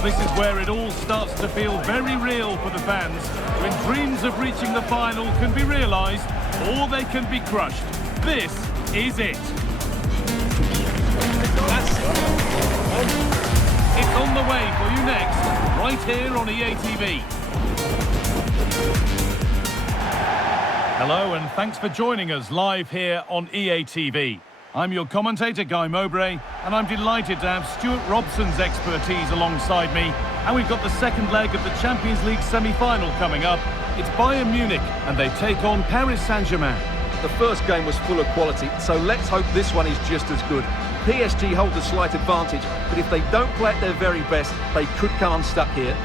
Well, this is where it all starts to feel very real for the fans, when dreams of reaching the final can be realised or they can be crushed. This is it. It's on the way for you next, right here on EA TV. Hello and thanks for joining us live here on EA TV. I'm your commentator, Guy Mowbray, and I'm delighted to have Stuart Robson's expertise alongside me. And we've got the second leg of the Champions League semi-final coming up. It's Bayern Munich, and they take on Paris Saint-Germain. The first game was full of quality, so let's hope this one is just as good. PSG hold a slight advantage, but if they don't play at their very best, they could come unstuck here.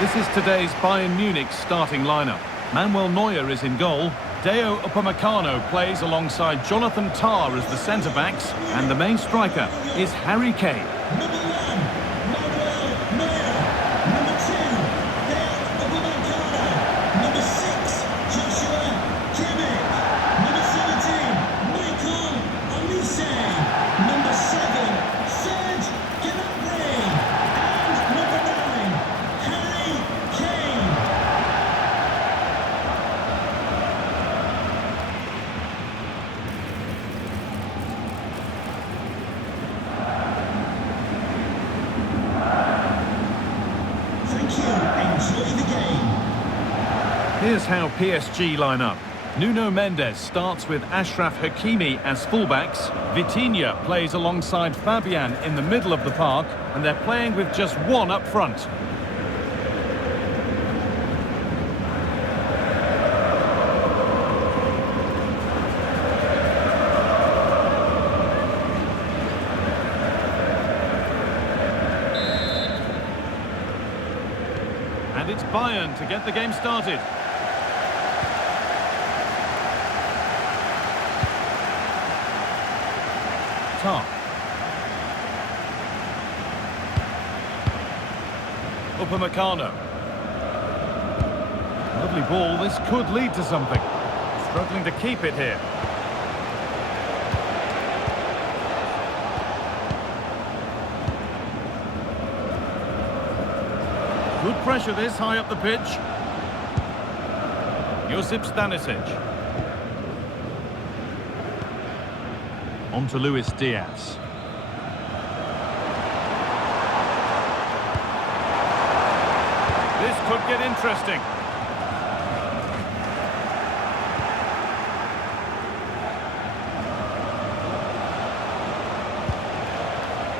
This is today's Bayern Munich starting lineup. Manuel Neuer is in goal. Deo Upamecano plays alongside Jonathan Tah as the centre-backs. And the main striker is Harry Kane. Here's how PSG line up. Nuno Mendes starts with Achraf Hakimi as fullbacks. Vitinha plays alongside Fabian in the middle of the park, and they're playing with just one up front. And it's Bayern to get the game started. Tah. Upamecano. Lovely ball, this could lead to something. Struggling to keep it here. Good pressure this, high up the pitch. Josip Stanisic. On to Luis Diaz. This could get interesting.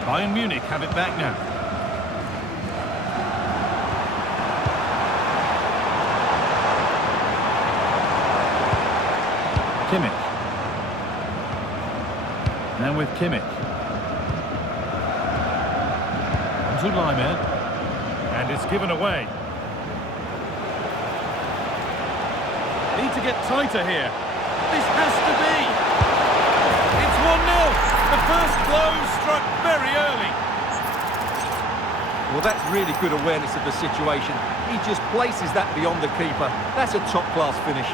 Bayern Munich have it back now. Kimmich. Now with Kimmich. To Lyman. And it's given away. Need to get tighter here. This has to be. It's 1-0. The first blow struck very early. Well, that's really good awareness of the situation. He just places that beyond the keeper. That's a top-class finish.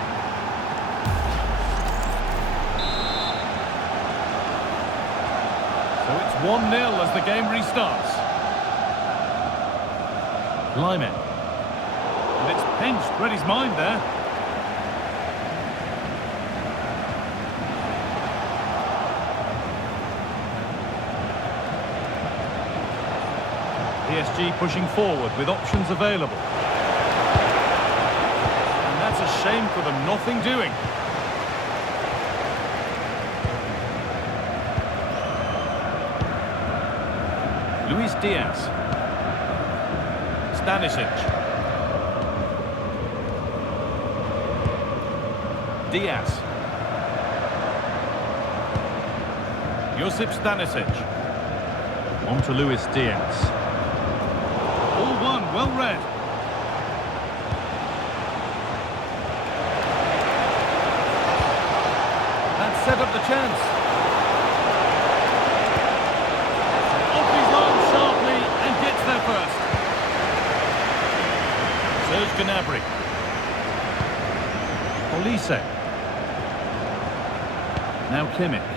So it's 1-0 as the game restarts. Lyman. And it's pinched. Read his mind there. PSG pushing forward with options available. And that's a shame for them, nothing doing. Luis Diaz. Stanisic. Diaz. Josip Stanisic. On to Luis Diaz. All one, well read. That set up the chance. Off his line sharply and gets there first. Serge Gnabry. Olise. Now Kimmich.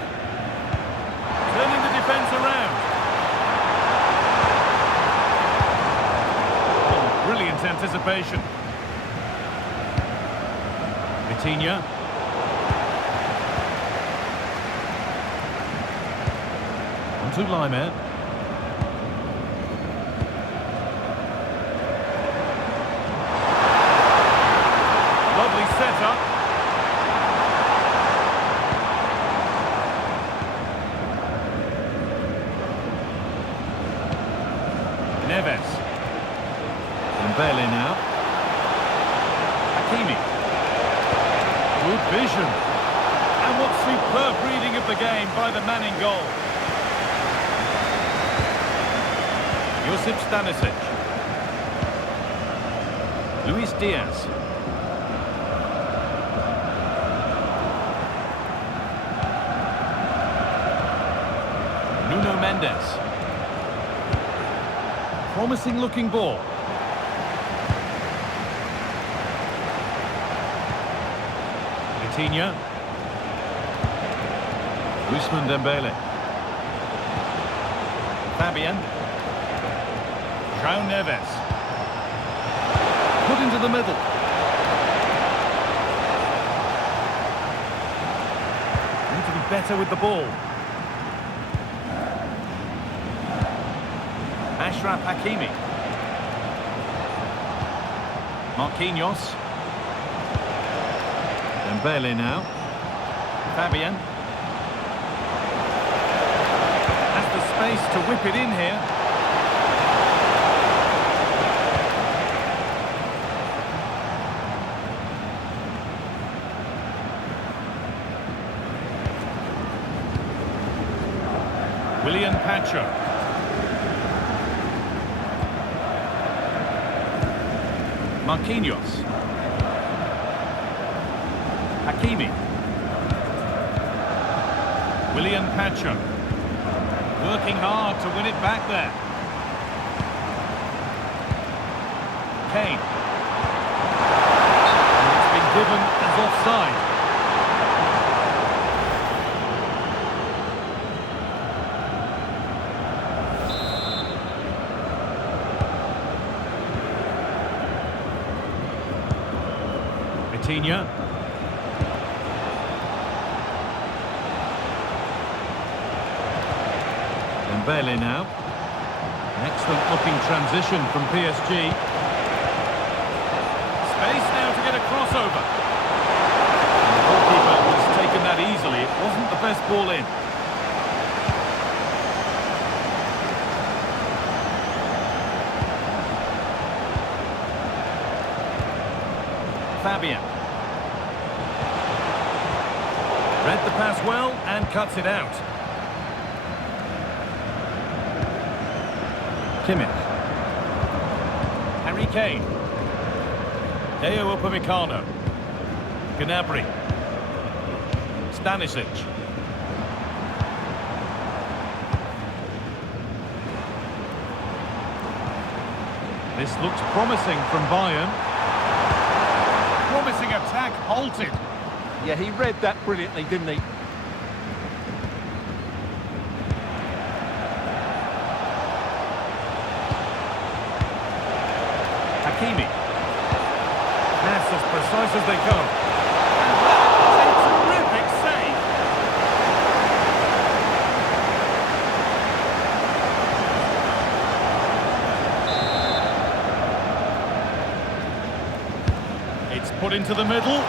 Turning the defence around. Oh, brilliant anticipation. Vitinha. On to Laimer. Lovely setup. Neves. Dembele now. Hakimi. Good vision. And what superb reading of the game by the man in goal. Josip Stanisic. Luis Diaz. Nuno Mendes. Promising looking ball. Vitinha. Ousmane Dembele. Fabian. João Neves. Put into the middle. Need to be better with the ball. Achraf Hakimi. Marquinhos. Dembele now. Fabian. Has the space to whip it in here. William Pacho. Marquinhos. Hakimi. William Pacho. Working hard to win it back there. Kane. And it's been given as offside. Vitinha. Dembele now. An excellent looking transition from PSG. Space now to get a crossover. And the goalkeeper has taken that easily. It wasn't the best ball in. Fabian. Read the pass well and cuts it out. Kimmich. Harry Kane. Deo Upamecano. Gnabry. Stanisic. This looks promising from Bayern. Promising attack halted. Yeah, he read that brilliantly, didn't he? Hakimi. Pass as precise as they come. And that is a terrific save. It's put into the middle.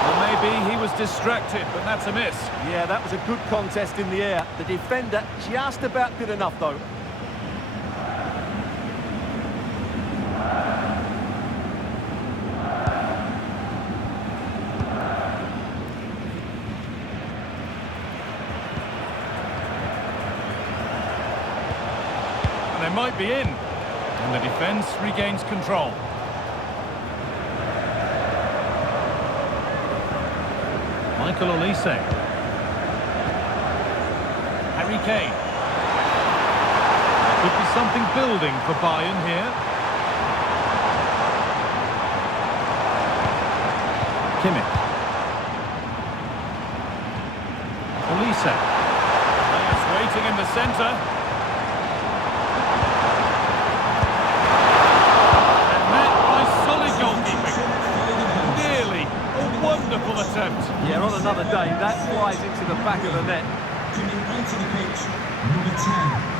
Well, maybe he was distracted, but that's a miss. Yeah, that was a good contest in the air. The defender just about did enough, though. They might be in. And the defence regains control. Michael Olise. Harry Kane. Could be something building for Bayern here. Kimmich. Olise. Players waiting in the centre. And met by solid goalkeeping. Nearly. A wonderful attempt. Yeah, on another day, that flies into the back of the net. Coming onto the pitch, number 10,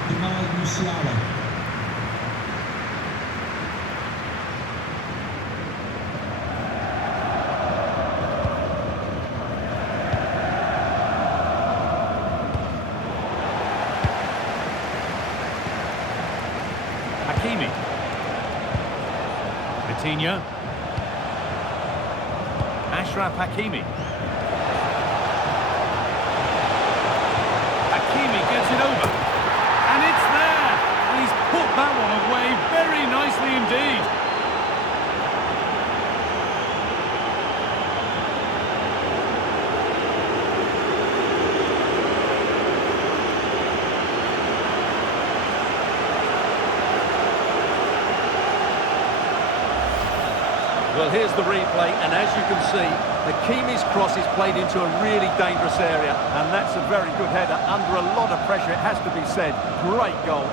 Jamal Musiala. Hakimi. Vitinha. Ashraf Hakimi. Hakimi gets it over. And it's there! And he's put that one away very nicely indeed. Well, here's the replay, and as you can see, Hakimi's cross is played into a really dangerous area, and that's a very good header. Under a lot of pressure, it has to be said. Great goal.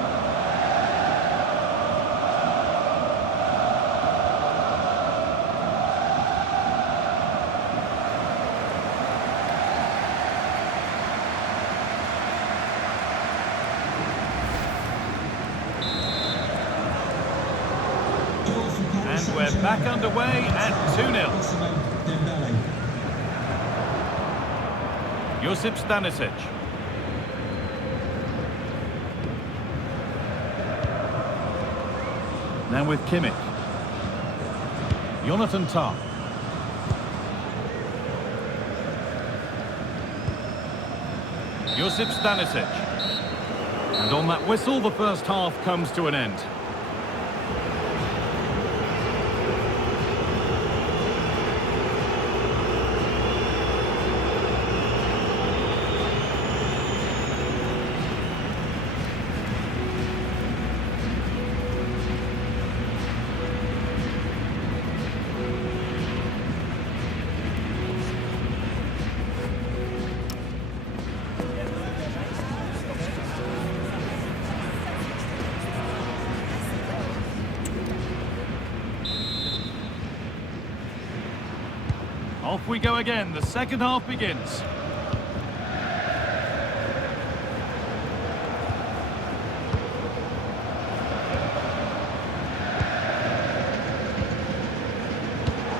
And we're back underway at 2-0. Josip Stanisic. Now with Kimmich. Jonathan Tah. Josip Stanisic. And on that whistle, the first half comes to an end. Off we go again. The second half begins.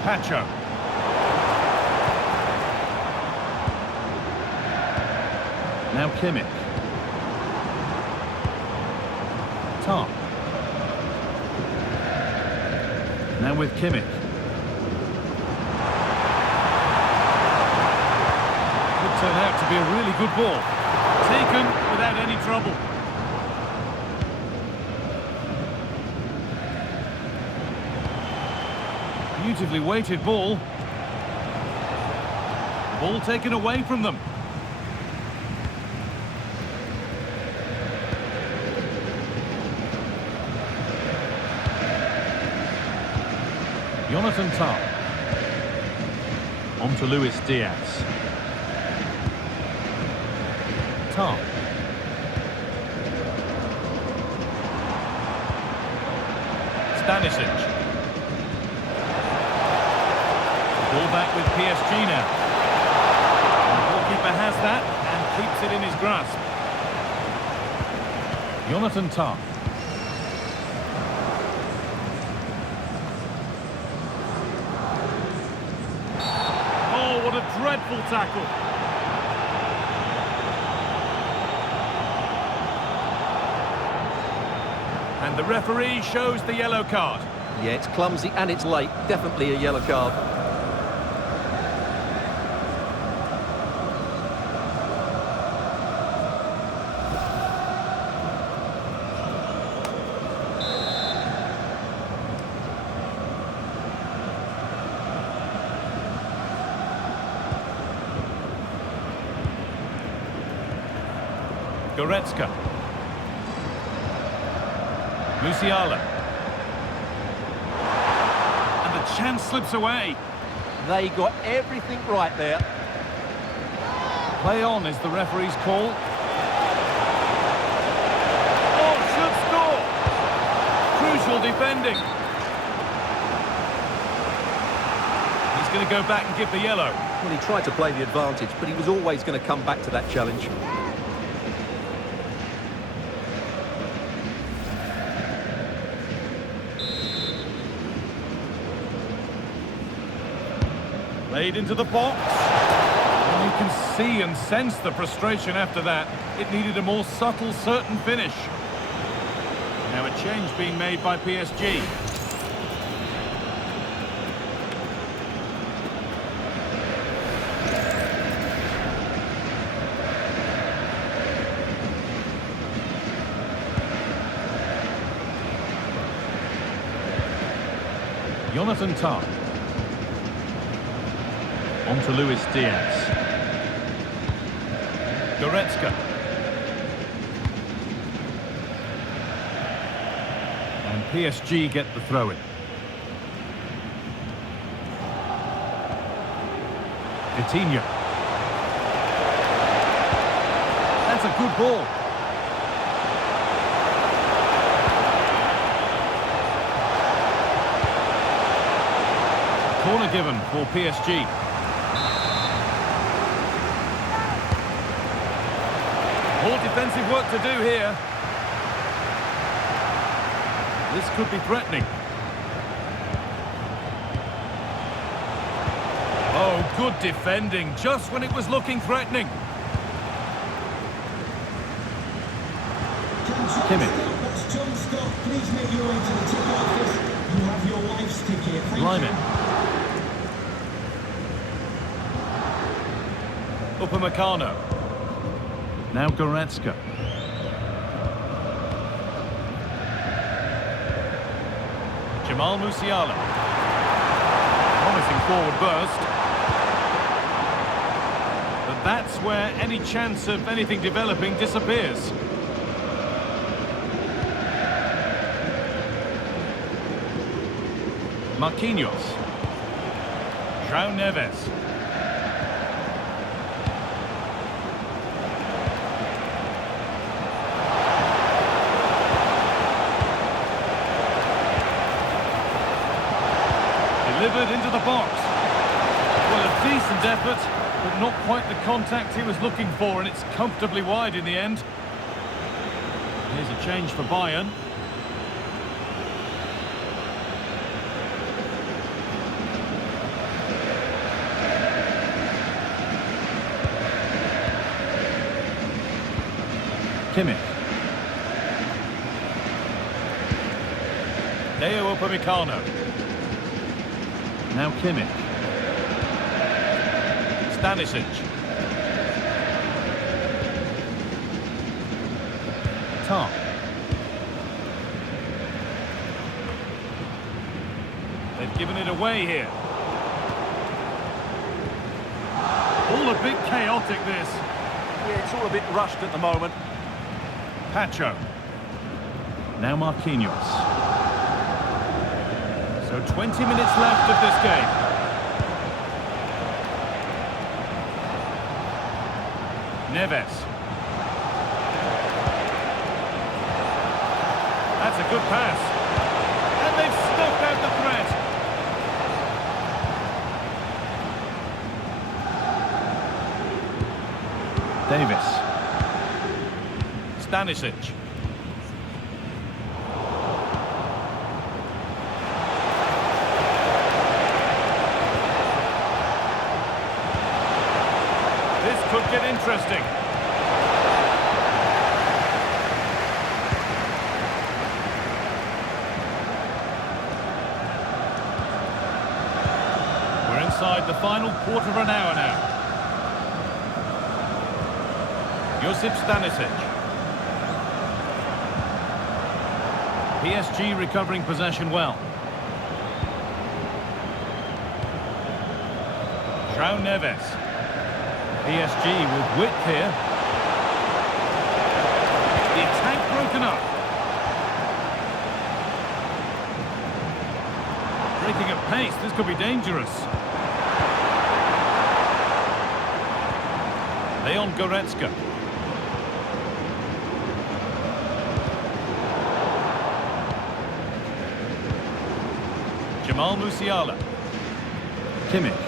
Pacho. Now Kimmich. Tah. Now with Kimmich. Turn out to be a really good ball. Taken without any trouble. Beautifully weighted ball. Ball taken away from them. Jonathan Tah. On to Luis Diaz. Tah. Stanisic. Ball back with PSG now. The goalkeeper has that and keeps it in his grasp. Jonathan Tah. Oh, what a dreadful tackle. And the referee shows the yellow card. Yeah, it's clumsy and it's late. Definitely a yellow card. Goretzka. Musiala. And the chance slips away. They got everything right there. Play on is the referee's call. Oh, should score! Crucial defending. He's going to go back and give the yellow. Well, he tried to play the advantage, but he was always going to come back to that challenge. Played into the box. And you can see and sense the frustration after that. It needed a more subtle, certain finish. Now a change being made by PSG. Jonathan Tah. On to Luis Diaz. Goretzka. And PSG get the throw-in. Coutinho. That's a good ball. Corner given for PSG. More defensive work to do here. This could be threatening. Oh, good defending, just when it was looking threatening. Kimmich. That's John Scott. Please make your way to the ticket office. You have your wife's ticket. Thank Lyman. you. Upamecano. Now Goretzka. Jamal Musiala. Promising forward burst. But that's where any chance of anything developing disappears. Marquinhos. João Neves. Delivered into the box. Well, a decent effort, but not quite the contact he was looking for, and it's comfortably wide in the end. Here's a change for Bayern. Kimmich. Upamecano. Now Kimmich. Stanisic. Tah. They've given it away here. All a bit chaotic, this. Yeah, it's all a bit rushed at the moment. Pacho. Now Marquinhos. So 20 minutes left of this game. Neves. That's a good pass. And they've snuffed out the threat. Davis. Stanisic. This could get interesting. We're inside the final quarter of an hour now. Josip Stanisic. PSG recovering possession well. João Neves. PSG with width here. enough. Breaking at pace, this could be dangerous. Leon Goretzka. Jamal Musiala. Kimmich.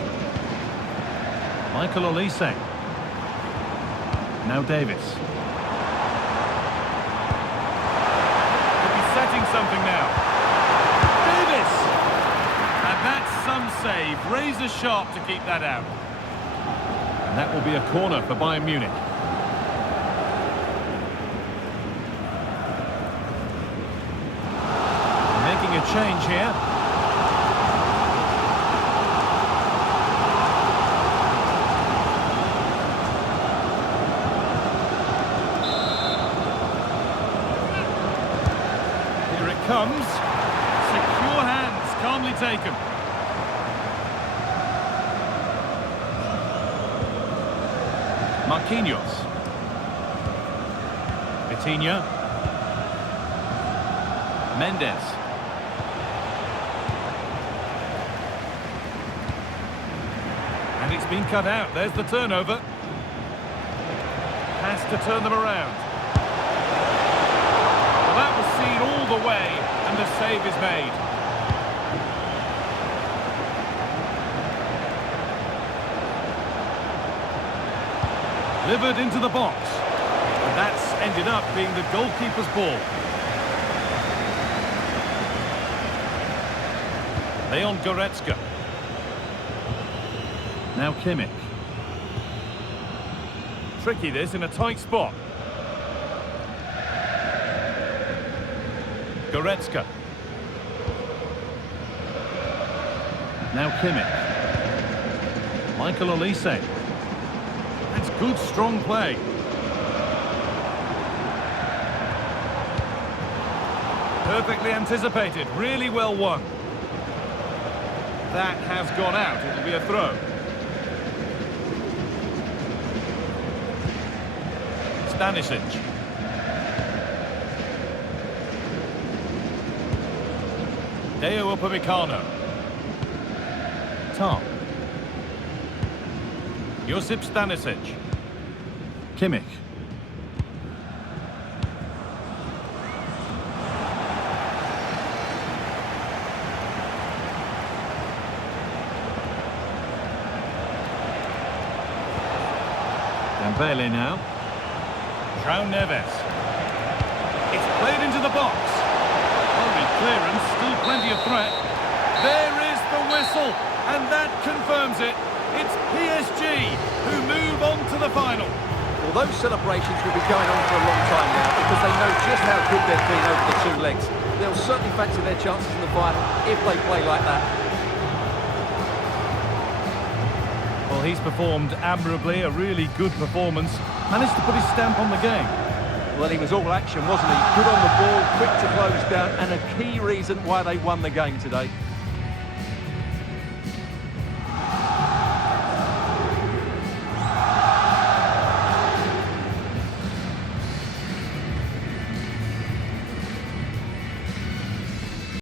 Michael Olise. Now Davis. Could be setting something now. Davis! And that's some save. Razor sharp to keep that out. And that will be a corner for Bayern Munich. Making a change here. Comes. Secure hands, calmly taken. Marquinhos. Vitinha. Mendes. And it's been cut out. There's the turnover. Has to turn them around. That was seen all the way, and the save is made. Delivered into the box. And that's ended up being the goalkeeper's ball. Leon Goretzka. Now Kimmich. Tricky this in a tight spot. Goretzka. Now Kimmich. Michael Olise. That's good, strong play. Perfectly anticipated, really well won. That has gone out, it'll be a throw. Stanisic. Deo Upamecano. Tom. Josip Stanisic. Kimmich. Dembele now. João Neves. It's played into the box. Clearance, still plenty of threat. There is the whistle, and that confirms it. It's PSG who move on to the final. Well, those celebrations will be going on for a long time now because they know just how good they've been over the two legs. They'll certainly fancy their chances in the final if they play like that. Well, he's performed admirably, a really good performance. Managed to put his stamp on the game. Well, he was all action, wasn't he? Good on the ball, quick to close down, and a key reason why they won the game today.